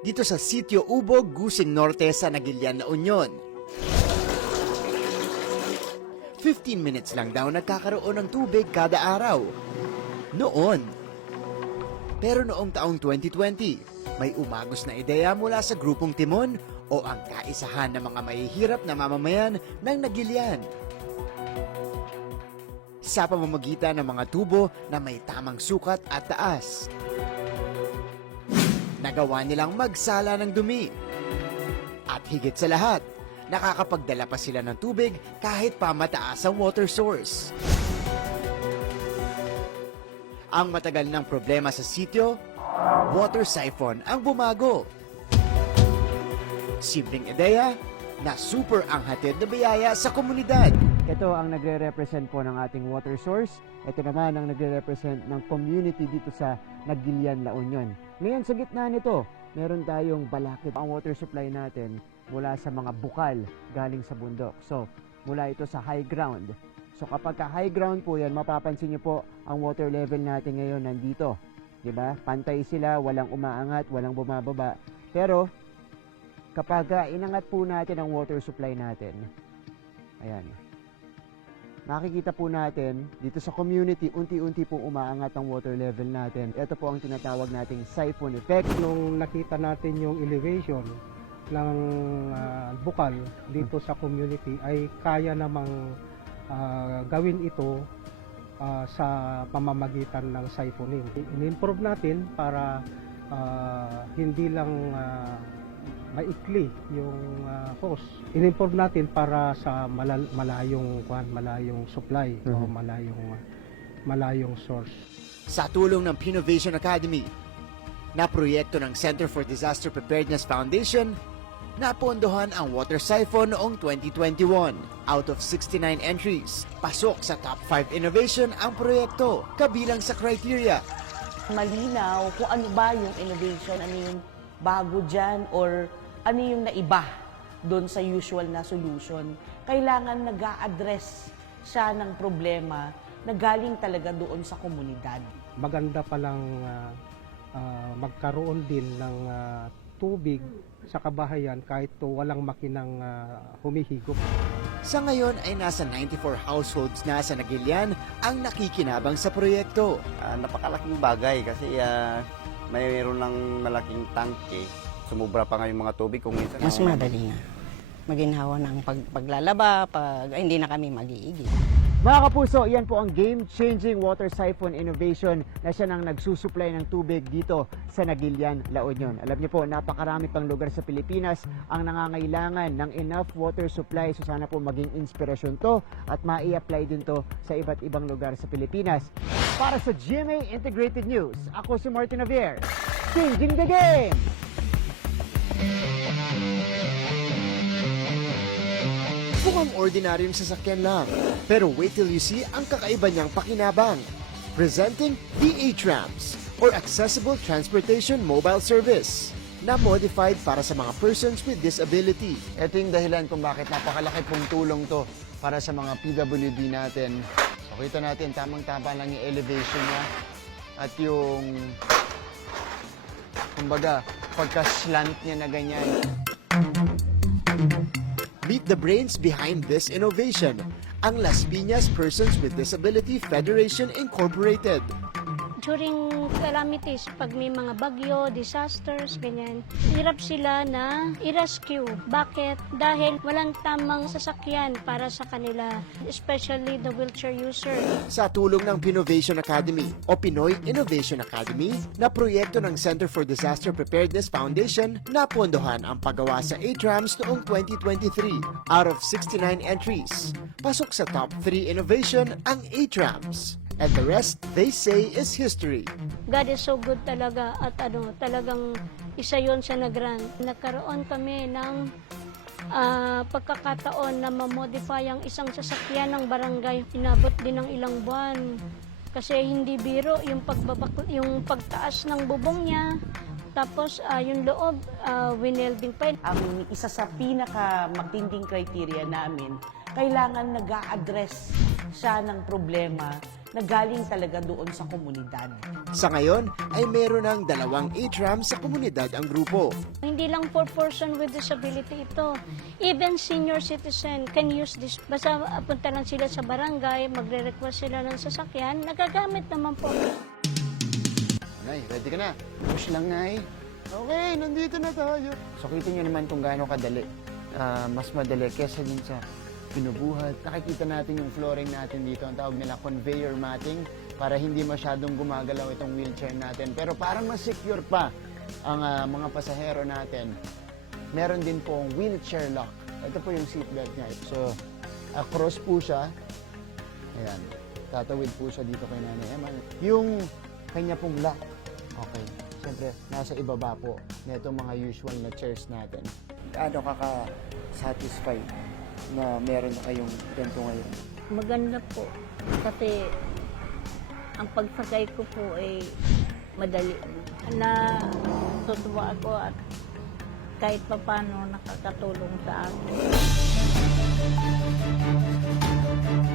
dito sa Sitio Ubog, Gusing Norte sa Naguilian, La Union. 15 minutes lang daw nagkakaroon ng tubig kada araw. Noon. Pero noong taong 2020, may umagos na ideya mula sa grupong Timon o ang kaisahan ng mga mahihirap na mamamayan ng Naguilian. Sa pamamagitan ng mga tubo na may tamang sukat at taas. Nagawa nilang magsala ng dumi. At higit sa lahat, nakakapagdala pa sila ng tubig kahit pa mataas ang water source. Ang matagal ng problema sa sitio, water siphon ang bumago. Simpleng ideya na super ang hatid na biyaya sa komunidad. Ito ang nagre-represent po ng ating water source. Ito naman ang nagre-represent ng community dito sa Naguilian, La Union. Ngayon sa gitna nito, meron tayong balakid. Ang water supply natin mula sa mga bukal galing sa bundok. So, mula ito sa high ground. So, kapag high ground po yan, mapapansin niyo po ang water level natin ngayon nandito. Diba? Pantay sila, walang umaangat, walang bumababa. Pero, kapag inangat po natin ang water supply natin, ayan, makikita po natin dito sa community, unti-unti pong umaangat ang water level natin. Ito po ang tinatawag nating siphon effect. Nung nakita natin yung elevation ng bukal dito sa community, ay kaya namang gawin ito sa pamamagitan ng siphoning. In-improve natin para hindi lang maikli yung hose. In-improve natin para sa malayong supply o malayong source. Sa tulong ng Pinovation Academy, na proyekto ng Center for Disaster Preparedness Foundation, napondohan ang water siphon noong 2021. Out of 69 entries, pasok sa top 5 innovation ang proyekto, kabilang sa criteria. Malinaw kung ano ba yung innovation, ano yung bago dyan, or ano yung naiba doon sa usual na solution. Kailangan nag-a-address siya ng problema na galing talaga doon sa komunidad. Maganda palang magkaroon din ng tubig sa kabahayan kahit walang makinang humihigop. Sa ngayon ay nasa 94 households na sa Naguilian ang nakikinabang sa proyekto. Napakalaking bagay kasi mayroon ng malaking tangke. Sumubra pa nga yung mga tubig kung minsan. Mas madali na. Maginhawa ng paglalaba, hindi na kami mag-iigi. Mga kapuso, yan po ang game-changing water siphon innovation na siya nang nagsusupply ng tubig dito sa Naguilian, La Union. Alam niyo po, napakarami pang lugar sa Pilipinas ang nangangailangan ng enough water supply. So sana po maging inspirasyon to at mai-apply din to sa iba't ibang lugar sa Pilipinas. Para sa GMA Integrated News, ako si Martin Javier. Changing the game! Mukhang ordinaryong sasakyan lang, pero wait till you see ang kakaiba niyang pakinabang. Presenting the A-Trams, or Accessible Transportation Mobile Service, na modified para sa mga persons with disability. Ito yung dahilan kung bakit napakalaki pong tulong to para sa mga PWD natin. So, kita natin, tamang-tama lang yung elevation niya at yung, kumbaga, pagka-slant niya na ganyan. Meet the brains behind this innovation, ang Las Piñas Persons with Disability Federation Incorporated. During calamities, pag may mga bagyo, disasters, ganyan, hirap sila na i-rescue. Bakit? Dahil walang tamang sasakyan para sa kanila, especially the wheelchair user. Sa tulong ng Pinovation Academy o Pinoy Innovation Academy na proyekto ng Center for Disaster Preparedness Foundation, napondohan ang paggawa sa A-Trams noong 2023. Out of 69 entries, pasok sa top 3 innovation ang A-Trams. And the rest, they say, is history. God is so good talaga at talagang isa yon sa nag-grant. Nagkaroon kami ng pagkakataon na ma-modify ang isang sasakyan ng barangay. Inabot din ng ilang buwan. Kasi hindi biro yung pagtaas ng bubong niya. Tapos yung loob, winelding pa. Ang isa sa pinaka-matinding criteria namin, kailangan nag-a-address siya ng problema na galing talaga doon sa komunidad. Sa ngayon ay meron ng 2 ATRAM sa komunidad ang grupo. Hindi lang for person with disability ito. Even senior citizen can use this. Basta punta lang sila sa barangay, magre-request sila ng sasakyan, nagagamit naman po. Nay, ready ka na? Push lang, Nay. Okay, nandito na tayo. So, kita nyo naman kung gaano kadali. Mas madali kesa dun sa pinubuhat. Nakikita natin yung flooring natin dito. Ang tawag nila conveyor matting para hindi masyadong gumagalaw itong wheelchair natin. Pero parang mas secure pa ang mga pasahero natin. Meron din pong wheelchair lock. Ito po yung seatbelt niya. So, across po siya. Ayan. Tatawid po siya dito kay Nanay Emma. Yung kanya pong lock. Okay. Siyempre, nasa ibaba po na itong mga usual na chairs natin. Ano kaka-satisfied na meron na kayong ganito ngayon? Maganda po. Kasi ang pagsakay ko po ay madali. Na tutuwa ako at kahit papano nakakatulong sa akin.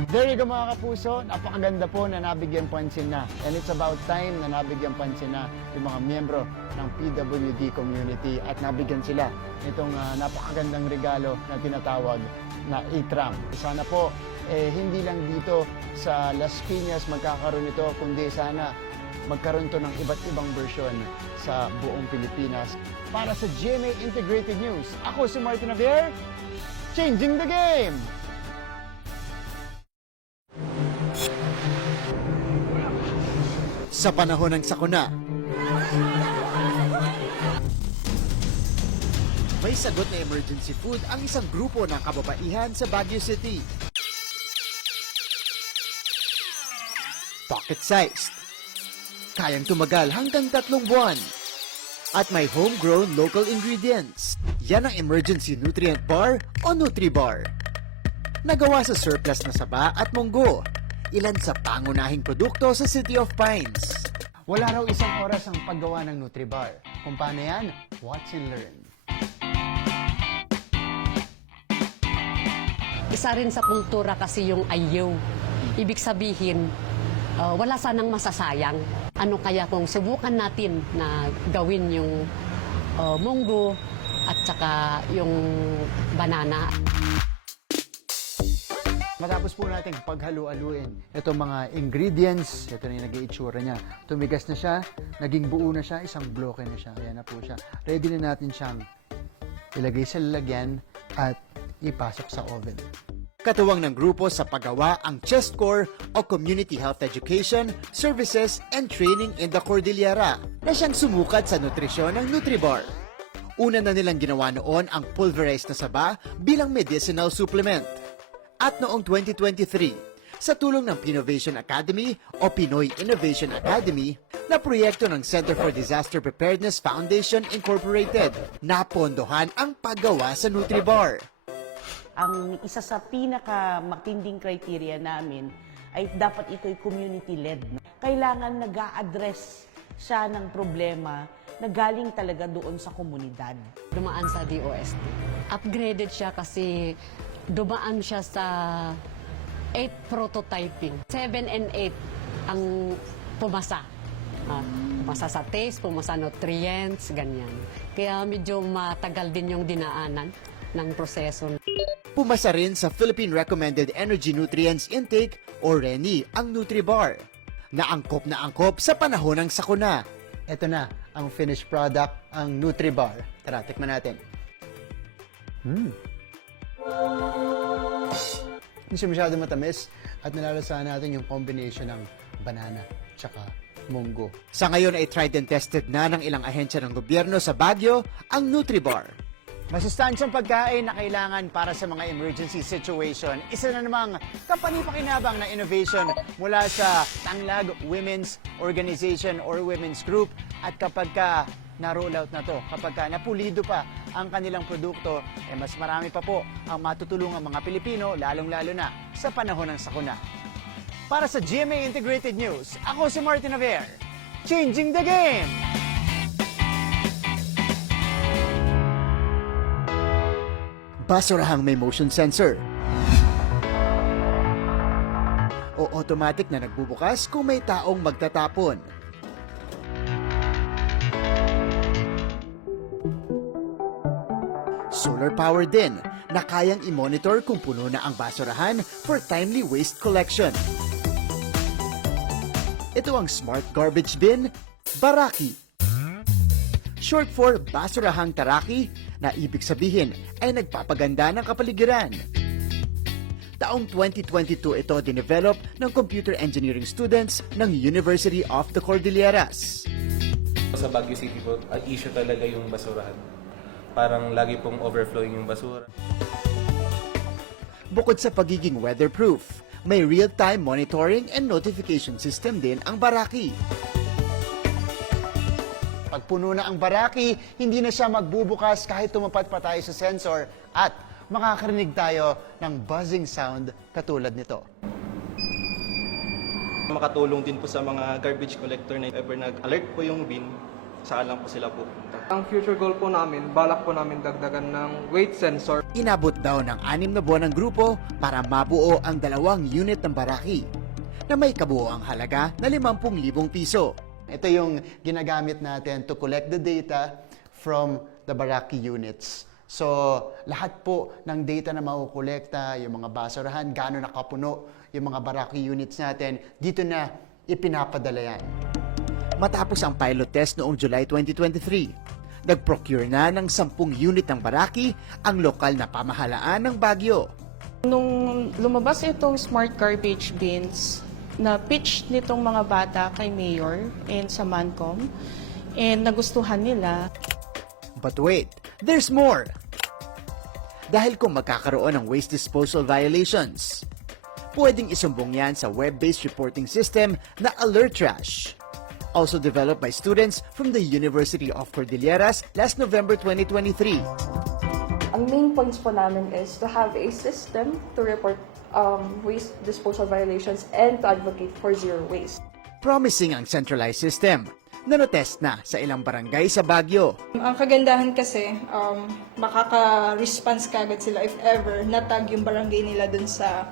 There you go mga kapuso, napakaganda po na nabigyan pansin na. And it's about time na nabigyan pansin na yung mga miyembro ng PWD community at nabigyan sila itong napakagandang regalo na tinatawag na ATRAM. Sana po, hindi lang dito sa Las Piñas magkakaroon ito, kundi sana magkaroon to ng iba't ibang version sa buong Pilipinas. Para sa GMA Integrated News, ako si Martin Javier, changing the game! Sa panahon ng sakuna, may sagot na emergency food ang isang grupo ng kababaihan sa Baguio City. Pocket-sized. Kayang tumagal hanggang 3 buwan. At may homegrown local ingredients. Yan ang emergency nutrient bar o NutriBar. Nagawa sa surplus na saba at munggo. Ilan sa pangunahing produkto sa City of Pines. Wala raw isang oras ang paggawa ng NutriBar. Kung paano yan, watch and learn. Isa rin sa kultura kasi yung ayaw. Ibig sabihin, wala sanang masasayang. Ano kaya kung subukan natin na gawin yung munggo at saka yung banana. Matapos po natin paghalu-haluin itong mga ingredients, ito na yung nag-iitsura niya. Tumigas na siya, naging buo na siya, isang bloke na siya. Ayan na po siya. Ready na natin siyang ilagay sa lalagyan at ipasok sa oven. Katuwang ng grupo sa paggawa ang CHEST Corps o Community Health Education, Services and Training in the Cordillera na siyang sumukat sa nutrisyon ng NutriBar. Una na nilang ginawa noon ang pulverized na saba bilang medicinal supplement. At noong 2023, sa tulong ng Pinovation Academy o Pinoy Innovation Academy na proyekto ng Center for Disaster Preparedness Foundation Incorporated, napondohan ang paggawa sa NutriBar. Ang isa sa pinakamatinding criteria namin ay dapat ito'y community-led. Kailangan nag-a-address siya ng problema na galing talaga doon sa komunidad. Dumaan sa DOST. Upgraded siya kasi dumaan siya sa 8 prototyping. 7 and 8 ang pumasa. Pumasa sa taste, pumasa nutrients, ganyan. Kaya medyo matagal din yung dinaanan ng proseso. Pumasa rin sa Philippine Recommended Energy Nutrients Intake o RENI ang NutriBar, na angkop sa panahon ng sakuna. Ito na ang finished product, ang NutriBar. Tara, tikman natin. Hindi siya masyado matamis at nalalasahan natin yung combination ng banana tsaka munggo. Sa ngayon ay tried and tested na ng ilang ahensya ng gobyerno sa Baguio ang NutriBar. Masustansyang pagkain na kailangan para sa mga emergency situation. Isa na namang kapani-pakinabang na innovation mula sa Tanglad Women's Organization or Women's Group. At kapag ka na-roll out na to, kapag ka napulido pa ang kanilang produkto, mas marami pa po ang matutulungan mga Pilipino, lalong-lalo na sa panahon ng sakuna. Para sa GMA Integrated News, ako si Martin Javier, changing the game! Basurahang may motion sensor. o automatic na nagbubukas kung may taong magtatapon. Solar power din na kayang i-monitor kung puno na ang basurahan for timely waste collection. Ito ang Smart Garbage Bin, Baraki. Short for Basurahang Taraki na ibig sabihin ay nagpapaganda ng kapaligiran. Taong 2022 ito dinevelop ng computer engineering students ng University of the Cordilleras. Sa Baguio City po, issue talaga yung basurahan. Parang lagi pong overflowing yung basura. Bukod sa pagiging weatherproof, may real-time monitoring and notification system din ang Baraki. Pag puno na ang Baraki, hindi na siya magbubukas kahit tumapat pa tayo sa sensor at makakarinig tayo ng buzzing sound katulad nito. Makatulong din po sa mga garbage collector na if ever nag-alert po yung bin, saan lang po sila pupunta. Ang future goal po namin, balak po namin dagdagan ng weight sensor. Inabot daw ng 6 na buwan ng grupo para mabuo ang 2 unit ng Baraki na may kabuoang halaga na 50,000 piso. Ito yung ginagamit natin to collect the data from the Baraki units. So, lahat po ng data na makukolekta, yung mga basurahan, gaano nakapuno yung mga Baraki units natin, dito na ipinapadala yan. Matapos ang pilot test noong July 2023, nag-procure na ng 10 unit ng Baraki ang lokal na pamahalaan ng Baguio. Nung lumabas itong smart garbage bins, na pitch nitong mga bata kay Mayor and sa Mancom, and nagustuhan nila. But wait, there's more! Dahil kung magkakaroon ng waste disposal violations, pwedeng isumbong yan sa web-based reporting system na Alert Trash. Also developed by students from the University of Cordilleras last November 2023. Ang main points po namin is to have a system to report waste disposal violations and to advocate for zero waste. Promising ang centralized system na na-test na sa ilang barangay sa Baguio. Ang kagandahan kasi, makaka-response kagad sila if ever natag yung barangay nila dun sa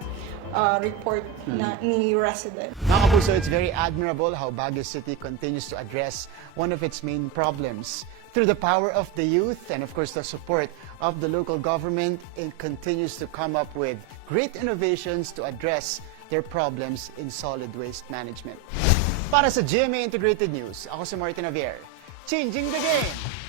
report na ni resident. Mga kapuso, it's very admirable how Baguio City continues to address one of its main problems. Through the power of the youth and of course the support of the local government, it continues to come up with great innovations to address their problems in solid waste management. Para sa GMA Integrated News, ako si Martin Javier. Changing the game!